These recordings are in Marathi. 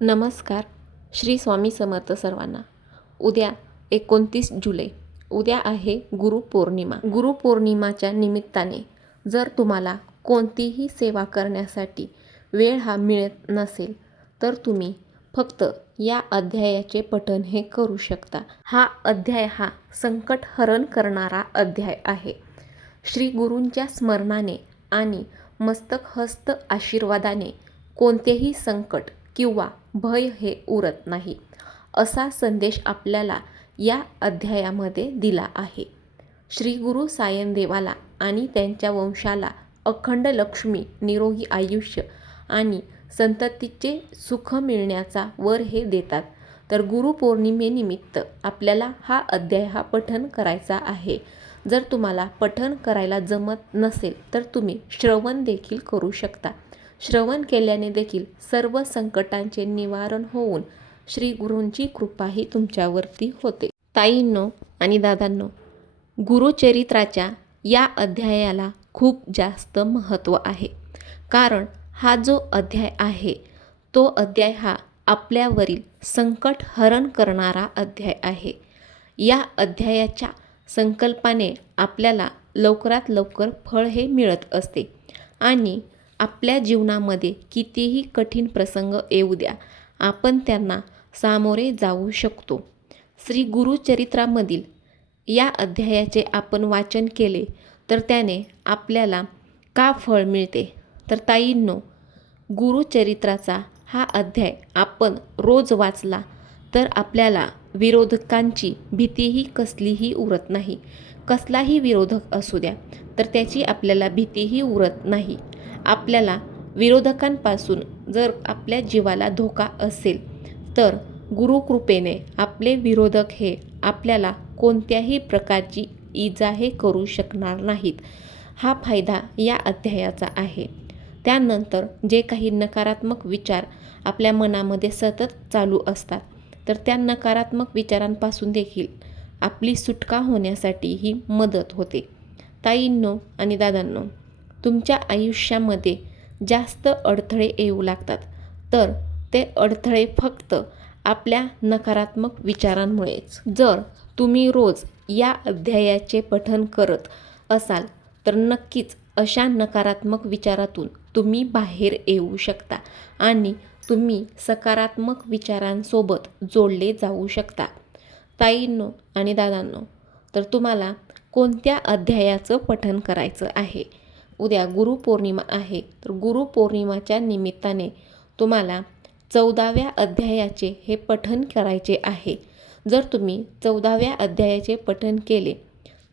नमस्कार. श्री स्वामी समर्थ सर्वांना. उद्या 29 जुलै उद्या आहे गुरुपौर्णिमा. गुरुपौर्णिमाच्या निमित्ताने जर तुम्हाला कोणतीही सेवा करण्यासाठी वेळ हा मिळत नसेल तर तुम्ही फक्त या अध्यायाचे पठण हे करू शकता. हा अध्याय हा संकटहरण करणारा अध्याय आहे. श्री गुरूंच्या स्मरणाने आणि मस्तकहस्त आशीर्वादाने कोणतेही संकट किंवा भय हे उरत नाही, असा संदेश आपल्याला या अध्यायामध्ये दिला आहे. श्री गुरु सायनदेवाला आणि त्यांच्या वंशाला अखंड लक्ष्मी, निरोगी आयुष्य आणि संततीचे सुख मिळण्याचा वर हे देतात. तर गुरुपौर्णिमेनिमित्त आपल्याला हा अध्याय पठण करायचा आहे. जर तुम्हाला पठण करायला जमत नसेल तर तुम्ही श्रवण देखील करू शकता. श्रवण केल्याने देखील सर्व संकटांचे निवारण होऊन श्री गुरूंची कृपाही तुमच्यावरती होते. ताईंनो आणि दादांनो, गुरुचरित्राच्या या अध्यायाला खूप जास्त महत्त्व आहे. कारण हा जो अध्याय आहे तो अध्याय हा आपल्यावरील संकट हरण करणारा अध्याय आहे. या अध्यायाच्या संकल्पाने आपल्याला लवकरात लवकर फळ हे मिळत असते आणि आपल्या जीवनामध्ये कितीही कठीण प्रसंग येऊ द्या, आपण त्यांना सामोरे जाऊ शकतो. श्री गुरुचरित्रामधील या अध्यायाचे आपण वाचन केले तर त्याने आपल्याला का फळ मिळते? तर ताईंनो, गुरुचरित्राचा हा अध्याय आपण रोज वाचला तर आपल्याला विरोधकांची भीतीही कसलीही उरत नाही. कसलाही विरोधक असू द्या तर त्याची आपल्याला भीतीही उरत नाही. आपल्याला विरोधकांपासून जर आपल्या जीवाला धोका असेल तर गुरुकृपेने आपले विरोधक हे आपल्याला कोणत्याही प्रकारची इजा हे करू शकणार नाहीत. हा फायदा या अध्यायाचा आहे. त्यानंतर जे काही नकारात्मक विचार आपल्या मनामध्ये सतत चालू असतात तर त्या नकारात्मक विचारांपासून देखील आपली सुटका होण्यासाठी ही मदत होते. ताईंनो आणि दादांनो, तुमच्या आयुष्यामध्ये जास्त अडथळे येऊ लागतात तर ते अडथळे फक्त आपल्या नकारात्मक विचारांमुळेच. जर तुम्ही रोज या अध्यायाचे पठण करत असाल तर नक्कीच अशा नकारात्मक विचारातून तुम्ही बाहेर येऊ शकता आणि तुम्ही सकारात्मक विचारांसोबत जोडले जाऊ शकता. ताईंनो आणि दादांनो, तर तुम्हाला कोणत्या अध्यायाचं पठण करायचं आहे? उद्या गुरुपौर्णिमा आहे तर गुरुपौर्णिमाच्या निमित्ताने तुम्हाला 14व्या अध्यायाचे हे पठण करायचे आहे. जर तुम्ही 14व्या अध्यायाचे पठण केले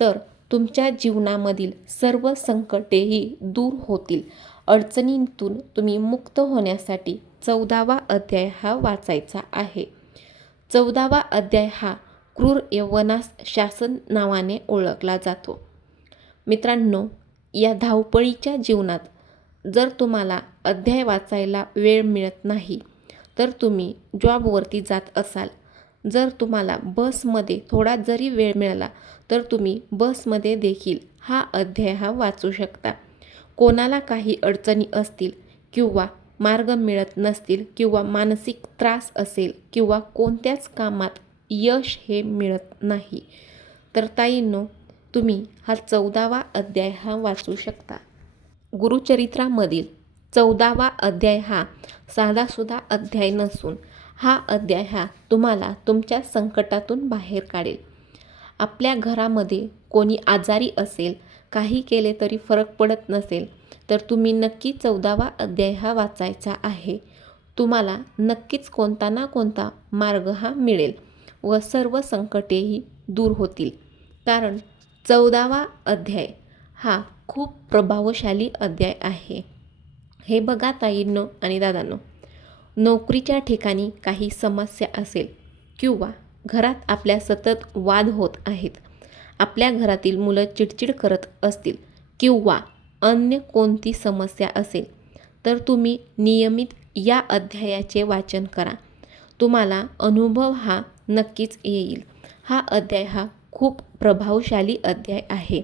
तर तुमच्या जीवनामधील सर्व संकटेही दूर होतील. अडचणींतून तुम्ही मुक्त होण्यासाठी 14वा अध्याय हा वाचायचा आहे. 14वा अध्याय हा क्रूर यवनास शासन नावाने ओळखला जातो. मित्रांनो, या धावपळीच्या जीवनात जर तुम्हाला अध्याय वाचायला वेळ मिळत नाही तर तुम्ही जॉबवरती जात असाल, जर तुम्हाला बसमध्ये थोडा जरी वेळ मिळाला तर तुम्ही बसमध्ये देखील हा अध्याय वाचू शकता. कोणाला काही अडचणी असतील किंवा मार्ग मिळत नसतील किंवा मानसिक त्रास असेल किंवा कोणत्याच कामात यश हे मिळत नाही तर ताईंनो, तुम्ही हा 14वा अध्याय वाचू शकता. गुरुचरित्रामधील 14वा अध्याय हा साधासुद्धा अध्याय नसून हा अध्याय तुम्हाला तुमच्या संकटातून बाहेर काढेल. आपल्या घरामध्ये कोणी आजारी असेल, काही केले तरी फरक पडत नसेल तर तुम्ही नक्की 14वा अध्याय वाचायचा आहे. तुम्हाला नक्कीच कोणता ना कोणता मार्ग मिळेल व सर्व संकटेही दूर होतील. कारण 14वा अध्याय हा खूप प्रभावशाली अध्याय आहे. हे बघा ताईंनो आणि दादांनो, नोकरीच्या ठिकाणी काही समस्या असेल किंवा घरात आपल्या सतत वाद होत आहेत, आपल्या घरातील मुलं चिडचिड करत असतील किंवा अन्य कोणती समस्या असेल तर तुम्ही नियमित या अध्यायाचे वाचन करा. तुम्हाला अनुभव नक्कीच येईल. हा अध्याय खूप प्रभावशाली अध्याय आहे.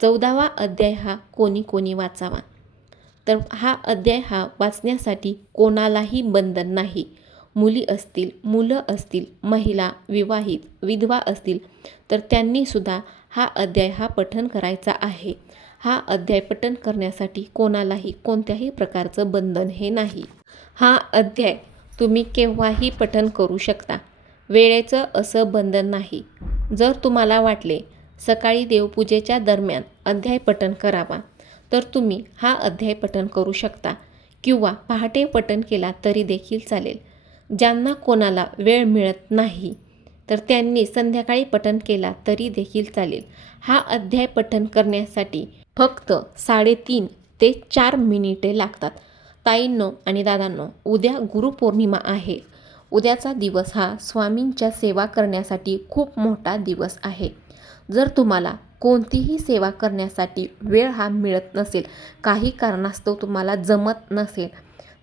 14वा अध्याय कोणी कोणी वाचावा? तर हा अध्याय वाचण्यासाठी कोणालाही बंधन नाही. मुली असतील, मुलं असतील, महिला, विवाहित, विधवा असतील तर त्यांनीसुद्धा हा अध्याय पठण करायचा आहे. हा अध्याय पठण करण्यासाठी कोणालाही कोणत्याही प्रकारचं बंधन हे नाही. हा अध्याय तुम्ही केव्हाही पठण करू शकता. वेळेचं असं बंधन नाही. जर तुम्हाला वाटले सकाळी देवपूजेच्या दरम्यान अध्याय पठण करावा तर तुम्ही हा अध्याय पठण करू शकता किंवा पहाटे पठण केला तरी देखील चालेल. ज्यांना कोणाला वेळ मिळत नाही तर त्यांनी संध्याकाळी पठण केला तरी देखील चालेल. हा अध्याय पठण करण्यासाठी फक्त 3.5 ते 4 मिनिटे लागतात. ताईंनो आणि दादांनो, उद्या गुरुपौर्णिमा आहे. उद्याचा दिवस हा स्वामींच्या सेवा करण्यासाठी खूप मोठा दिवस आहे. जर तुम्हाला कोणतीही सेवा करण्यासाठी वेळ मिळत नसेल, काही कारणास्तव तुम्हाला जमत नसेल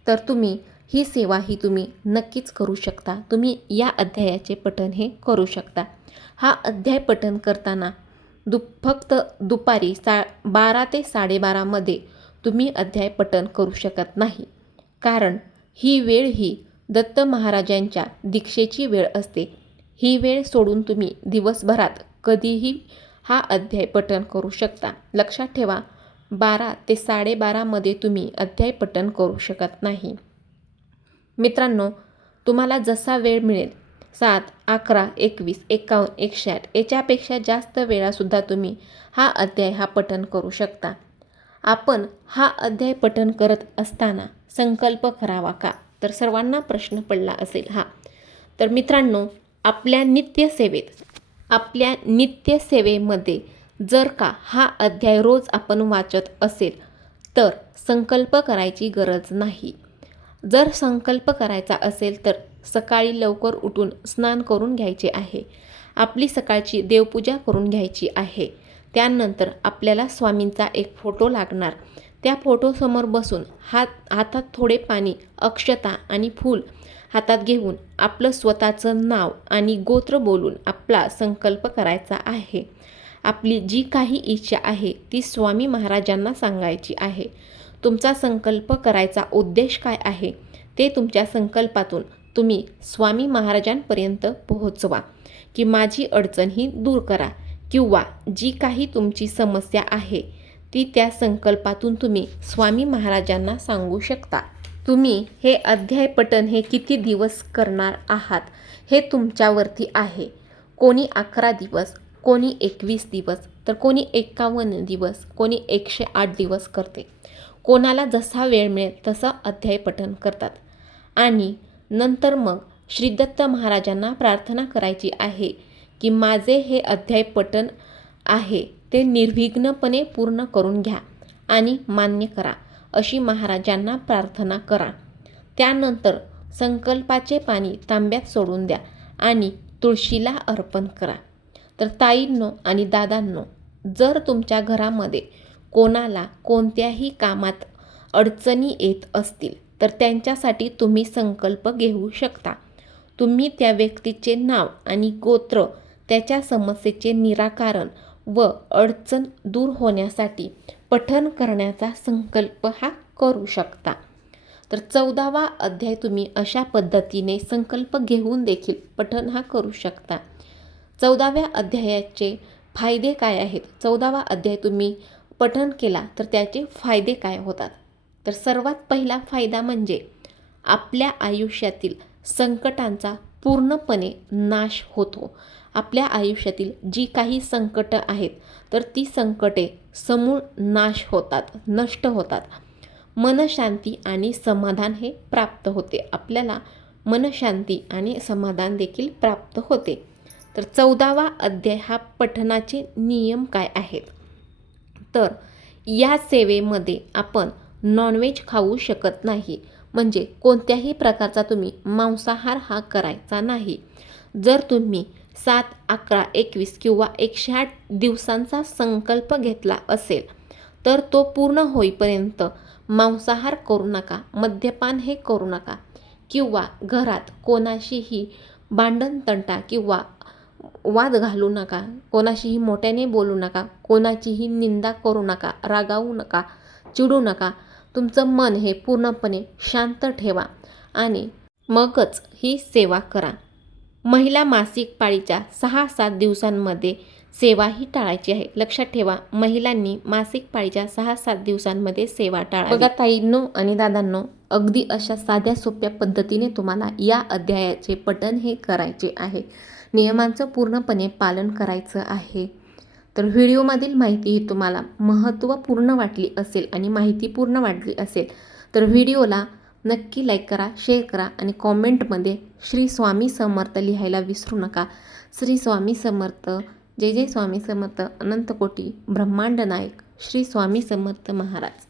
तर तुम्ही ही सेवा तुम्ही नक्कीच करू शकता. तुम्ही या अध्यायाचे पठण हे करू शकता. हा अध्याय पठण करताना फक्त दुपारी 12 ते 12:30 मध्ये तुम्ही अध्याय पठण करू शकत नाही. कारण ही वेळ दत्त महाराजांच्या दीक्षेची वेळ असते. ही वेळ सोडून तुम्ही दिवसभरात कधीही हा अध्याय पठण करू शकता. लक्षात ठेवा, 12 ते 12:30 मध्ये तुम्ही अध्याय पठण करू शकत नाही. मित्रांनो, तुम्हाला जसा वेळ मिळेल 7, 11, 21, 51, 108 याच्यापेक्षा जास्त वेळासुद्धा तुम्ही हा अध्याय पठण करू शकता. आपण हा अध्याय पठण करत असताना संकल्प करावा का, तर सर्वांना प्रश्न पडला असेल. तर मित्रांनो, आपल्या नित्यसेवेमध्ये जर का हा अध्याय रोज आपण वाचत असेल तर संकल्प करायची गरज नाही. जर संकल्प करायचा असेल तर सकाळी लवकर उठून स्नान करून घ्यायचे आहे. आपली सकाळची देवपूजा करून घ्यायची आहे. त्यानंतर आपल्याला स्वामींचा एक फोटो लागणार. त्या फोटोसमोर बसून हातात थोडे पाणी, अक्षता आणि फूल हातात घेऊन आपलं स्वतःचं नाव आणि गोत्र बोलून आपला संकल्प करायचा आहे. आपली जी काही इच्छा आहे ती स्वामी महाराजांना सांगायची आहे. तुमचा संकल्प करायचा उद्देश काय आहे ते तुमच्या संकल्पातून तुम्ही स्वामी महाराजांपर्यंत पोहोचवा की माझी अडचण दूर करा किंवा जी काही तुमची समस्या आहे ती त्या संकल्पातून तुम्ही स्वामी महाराजांना सांगू शकता. तुम्ही हे अध्याय पठण किती दिवस करणार आहात हे तुमच्यावरती आहे. कोणी 11 दिवस, कोणी 21 दिवस, तर कोणी 51 दिवस, कोणी 108 दिवस करते. कोणाला जसा वेळ मिळेल तसं अध्याय पठण करतात. आणि नंतर मग श्री दत्त महाराजांना प्रार्थना करायची आहे की माझे हे अध्याय पठण आहे ते निर्विघ्नपणे पूर्ण करून घ्या आणि मान्य करा, अशी महाराजांना प्रार्थना करा. त्यानंतर संकल्पाचे पाणी तांब्यात सोडून द्या आणि तुळशीला अर्पण करा. तर ताईंनो आणि दादांनो, जर तुमच्या घरामध्ये कोणाला कोणत्याही कामात अडचणी येत असतील तर त्यांच्यासाठी तुम्ही संकल्प घेऊ शकता. तुम्ही त्या व्यक्तीचे नाव आणि गोत्र, त्याच्या समस्येचे निराकरण व अडचण दूर होण्यासाठी पठण करण्याचा संकल्प करू शकता. तर 14वा अध्याय तुम्ही अशा पद्धतीने संकल्प घेऊन देखील पठण करू शकता. 14व्या अध्यायाचे फायदे काय आहेत? 14वा अध्याय तुम्ही पठण केला तर त्याचे फायदे काय होतात? तर सर्वात पहिला फायदा म्हणजे आपल्या आयुष्यातील संकटांचा पूर्णपणे नाश होतो. आपल्या आयुष्यातील जी काही संकट आहेत तर ती संकटे समूळ नाश होतात, नष्ट होतात. मनशांती आणि समाधान प्राप्त होते. आपल्याला मनशांती आणि समाधान देखील प्राप्त होते. तर 14वा अध्याय पठणाचे नियम काय आहेत? तर या सेवेमध्ये आपण नॉनव्हेज खाऊ शकत नाही. म्हणजे कोणत्याही प्रकारचा तुम्ही मांसाहार करायचा नाही. जर तुम्ही 7, 11, 21 किंवा 108 दिवसांचा संकल्प घेतला असेल तर तो पूर्ण होईपर्यंत मांसाहार करू नका, मद्यपान करू नका किंवा घरात कोणाशीही भांडण तंटा किंवा वाद घालू नका, कोणाशीही मोठ्याने बोलू नका, कोणाचीही निंदा करू नका, रागावू नका, चिडू नका. तुमचं मन पूर्णपणे शांत ठेवा आणि मगच ही सेवा करा. महिला मासिक पाळीच्या 6-7 दिवसांमध्ये सेवा ही टाळायची आहे. लक्षात ठेवा, महिलांनी मासिक पाळीच्या 6-7 दिवसांमध्ये सेवा टाळावी. बघा ताईंनो आणि दादांनो, अगदी अशा साध्या सोप्या पद्धतीने तुम्हाला या अध्यायाचे पठण हे करायचे आहे. नियमांचं पूर्णपणे पालन करायचं आहे. तर व्हिडिओमधील माहिती ही तुम्हाला महत्त्वपूर्ण वाटली असेल आणि माहितीपूर्ण वाटली असेल तर व्हिडिओला नक्की लाईक करा, शेअर करा आणि कॉमेंटमध्ये श्री स्वामी समर्थ लिहायला विसरू नका. श्री स्वामी समर्थ. जय जय स्वामी समर्थ. अनंत कोटी ब्रह्मांड नायक श्री स्वामी समर्थ महाराज.